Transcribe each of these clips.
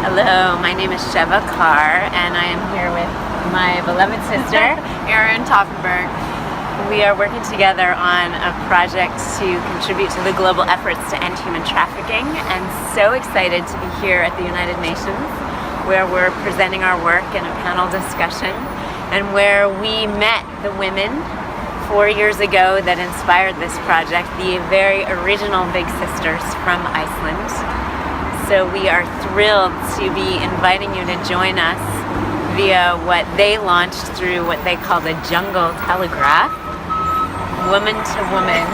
Hello, my name is Sheva Carr, and I am here with my beloved sister, Erin Toffenberg. We are working together on a project to contribute to the global efforts to end human trafficking, and so excited to be here at the United Nations, where we're presenting our work in a panel discussion, and where we met the women 4 years ago that inspired this project, the very original Big Sisters from Iceland. So we are thrilled to be inviting you to join us via what they launched through what they call the Jungle Telegraph, woman to woman,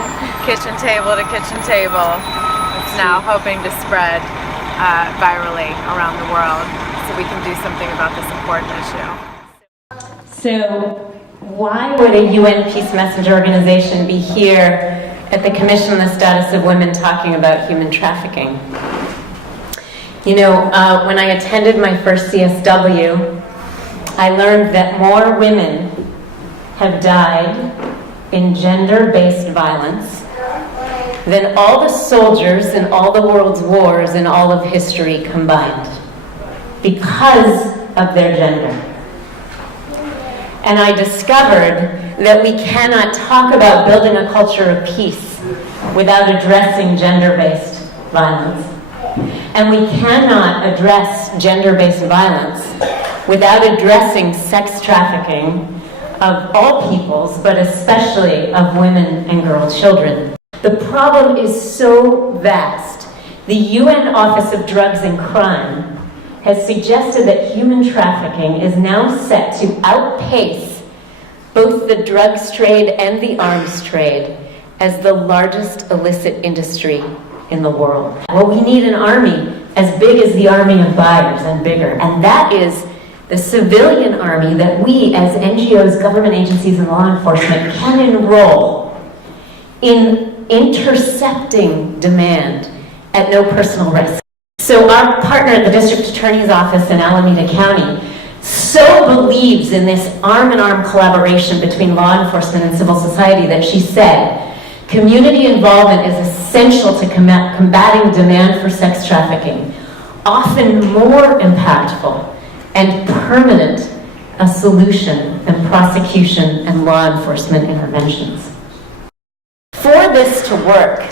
kitchen table to kitchen table. It's now hoping to spread virally around the world so we can do something about this important issue. So why would a UN Peace Messenger organization be here at the Commission on the Status of Women talking about human trafficking? You know, when I attended my first CSW, I learned that more women have died in gender-based violence than all the soldiers in all the world's wars in all of history combined, because of their gender. And I discovered that we cannot talk about building a culture of peace without addressing gender-based violence. And we cannot address gender-based violence without addressing sex trafficking of all peoples, but especially of women and girl children. The problem is so vast. The UN Office of Drugs and Crime has suggested that human trafficking is now set to outpace both the drugs trade and the arms trade as the largest illicit industry in the world. Well, we need an army as big as the army of buyers and bigger, and that is the civilian army that we as NGOs, government agencies, and law enforcement can enroll in intercepting demand at no personal risk. So our partner at the District Attorney's Office in Alameda County so believes in this arm-in-arm collaboration between law enforcement and civil society that she said, community involvement is essential to combating demand for sex trafficking, often more impactful and permanent a solution than prosecution and law enforcement interventions. For this to work,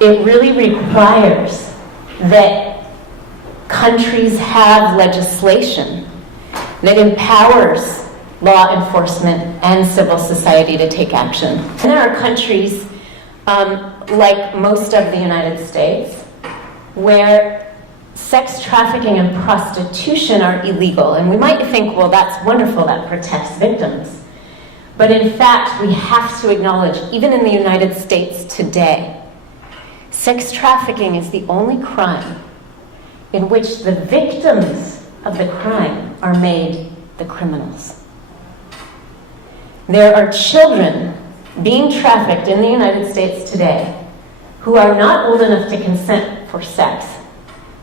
it really requires that countries have legislation that empowers law enforcement and civil society to take action. And there are countries like most of the United States where sex trafficking and prostitution are illegal. And we might think, well, that's wonderful, that protects victims. But in fact, we have to acknowledge, even in the United States today, sex trafficking is the only crime in which the victims of the crime are made the criminals. There are children being trafficked in the United States today who are not old enough to consent for sex,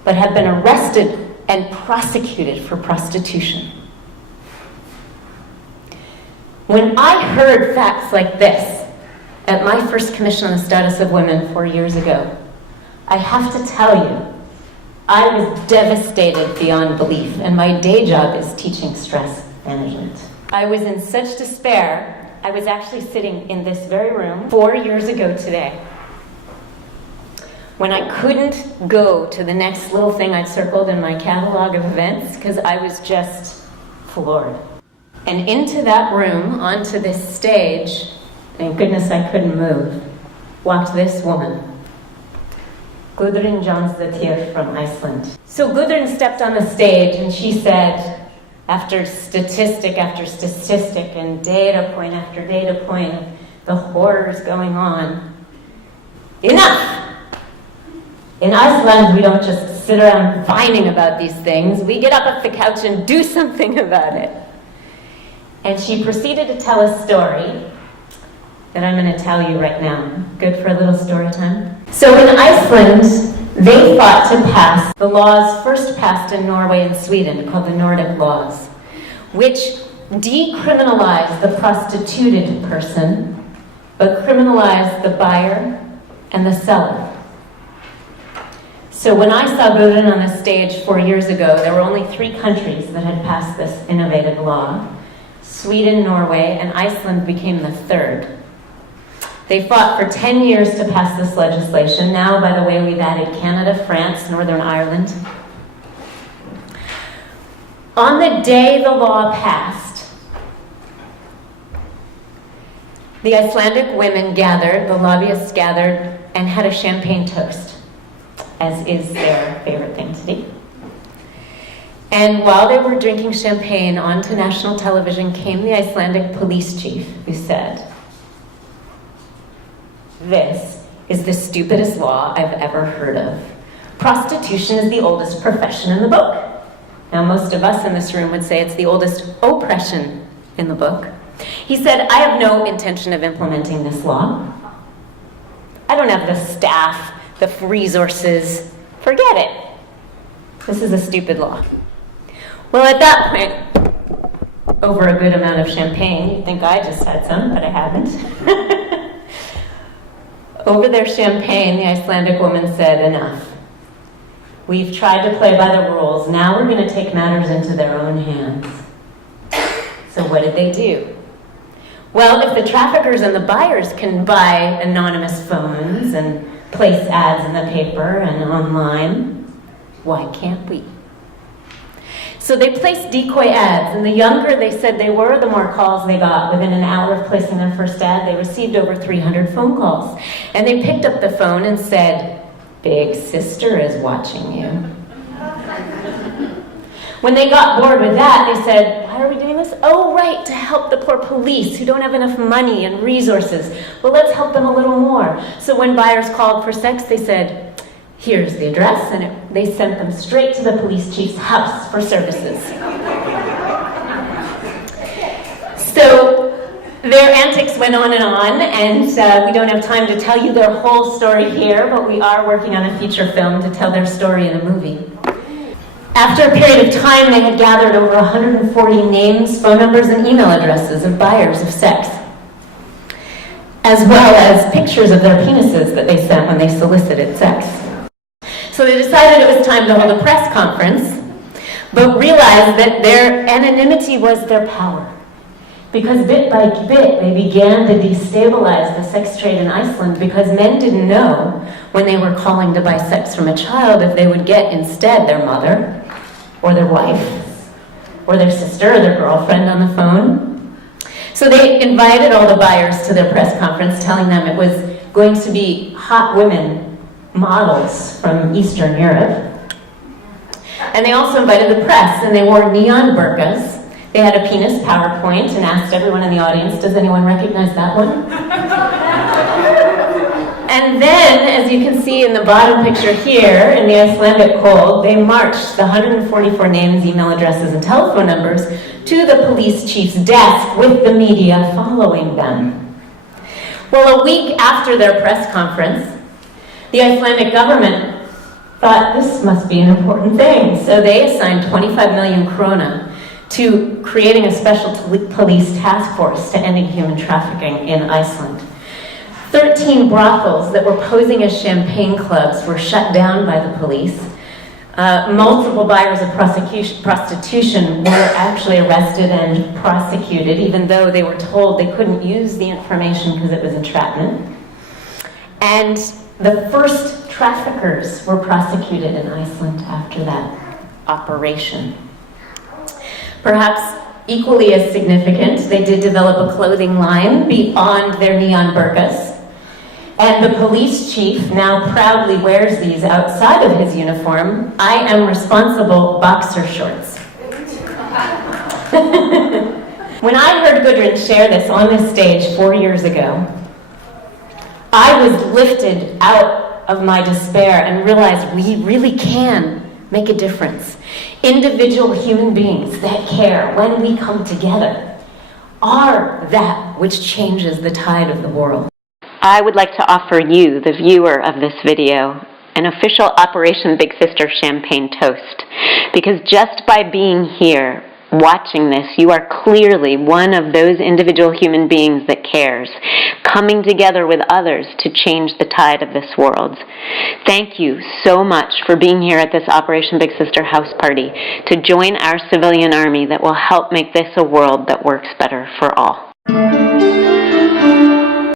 but have been arrested and prosecuted for prostitution. When I heard facts like this at my first Commission on the Status of Women 4 years ago, I have to tell you, I was devastated beyond belief, and my day job is teaching stress management. I was in such despair, I was actually sitting in this very room 4 years ago today, when I couldn't go to the next little thing I'd circled in my catalog of events because I was just floored. And into that room, onto this stage, thank goodness I couldn't move, walked this woman, Gudrun Jónsdóttir from Iceland. So Gudrun stepped on the stage and she said, after statistic after statistic and data point after data point of the horrors going on, enough! In Iceland, we don't just sit around whining about these things. We get up off the couch and do something about it. And she proceeded to tell a story that I'm going to tell you right now. Good for a little story time? So in Iceland, they fought to pass the laws first passed in Norway and Sweden, called the Nordic laws, which decriminalized the prostituted person, but criminalized the buyer and the seller. So when I saw Gudrun on the stage 4 years ago, there were only 3 countries that had passed this innovative law. Sweden, Norway, and Iceland became the 3rd. They fought for 10 years to pass this legislation. Now, by the way, we've added Canada, France, Northern Ireland. On the day the law passed, the Icelandic women gathered, the lobbyists gathered, and had a champagne toast, as is their favorite thing to do. And while they were drinking champagne, onto national television came the Icelandic police chief, who said, "This is the stupidest law I've ever heard of. Prostitution is the oldest profession in the book." Now, most of us in this room would say it's the oldest oppression in the book. He said, "I have no intention of implementing this law. I don't have the staff, the resources. Forget it. This is a stupid law." Well, at that point, over a good amount of champagne, you'd think I just had some, but I haven't. Over their champagne, the Icelandic woman said, "Enough. We've tried to play by the rules. Now we're going to take matters into their own hands." So what did they do? Well, if the traffickers and the buyers can buy anonymous phones and place ads in the paper and online, why can't we? So they placed decoy ads, and the younger they said they were, the more calls they got. Within an hour of placing their first ad, they received over 300 phone calls. And they picked up the phone and said, "Big sister is watching you." When they got bored with that, they said, "Why are we doing this? Oh, right, to help the poor police who don't have enough money and resources. Well, let's help them a little more." So when buyers called for sex, they said, "Here's the address," and they sent them straight to the police chief's house for services. So their antics went on, and we don't have time to tell you their whole story here, but we are working on a feature film to tell their story in a movie. After a period of time, they had gathered over 140 names, phone numbers, and email addresses of buyers of sex, as well as pictures of their penises that they sent when they solicited sex. So they decided it was time to hold a press conference, but realized that their anonymity was their power. Because bit by bit, they began to destabilize the sex trade in Iceland, because men didn't know when they were calling to buy sex from a child if they would get instead their mother, or their wife, or their sister, or their girlfriend on the phone. So they invited all the buyers to their press conference, telling them it was going to be hot women models from Eastern Europe. And they also invited the press, and they wore neon burqas. They had a penis PowerPoint and asked everyone in the audience, "Does anyone recognize that one?" And then, as you can see in the bottom picture here, in the Icelandic cold, they marched the 144 names, email addresses, and telephone numbers to the police chief's desk with the media following them. Well, a week after their press conference, the Icelandic government thought this must be an important thing, so they assigned 25 million krona to creating a special police task force to ending human trafficking in Iceland. 13 brothels that were posing as champagne clubs were shut down by the police. Multiple buyers of prostitution were actually arrested and prosecuted, even though they were told they couldn't use the information because it was entrapment. And the first traffickers were prosecuted in Iceland after that operation. Perhaps equally as significant, they did develop a clothing line beyond their neon burqas. And the police chief now proudly wears these outside of his uniform. "I am responsible" boxer shorts. When I heard Gudrun share this on this stage 4 years ago, I was lifted out of my despair and realized we really can make a difference. Individual human beings that care, when we come together, are that which changes the tide of the world. I would like to offer you, the viewer of this video, an official Operation Big Sister Champagne Toast, because just by being here, watching this, you are clearly one of those individual human beings that cares, coming together with others to change the tide of this world. Thank you so much for being here at this Operation Big Sister house party to join our civilian army that will help make this a world that works better for all.